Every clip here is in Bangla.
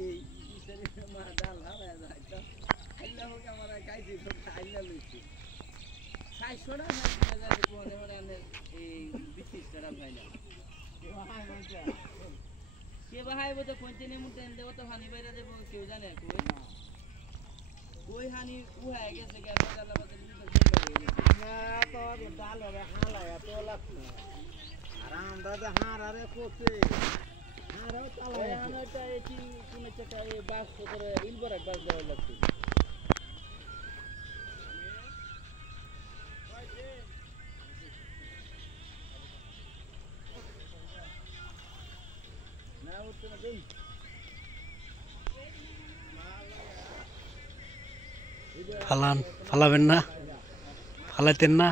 এই কিসের মা ডাল হারায় যায় তো আইলা হোক আমার কাইছি তো আইলা লইছি সাইছড়া না যায় কোনে মানে এই বিচিস করা ভাই না কে বাহাই বতো কন্টিনিউ মুতে দেব তো হানি বাইরা দেব কেউ জানে কই না কই হানি উহায় গেছে কেন জালা বতো না তো ডাল হবে হালায়া তো লাগছে আরাম দাদা হারারে কোছে হারাও চালায় হানাটা এটি কোন একটা এই বাস করে ইলবার এক বাস দেওয়া লাগছে না উঠতে না দেই ফালাবেন না ফালাইতেন না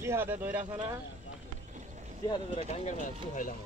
সিহাদে দইরা খানা সিহাদে দইরা গাঙ্গের মাছ সুহাইলাম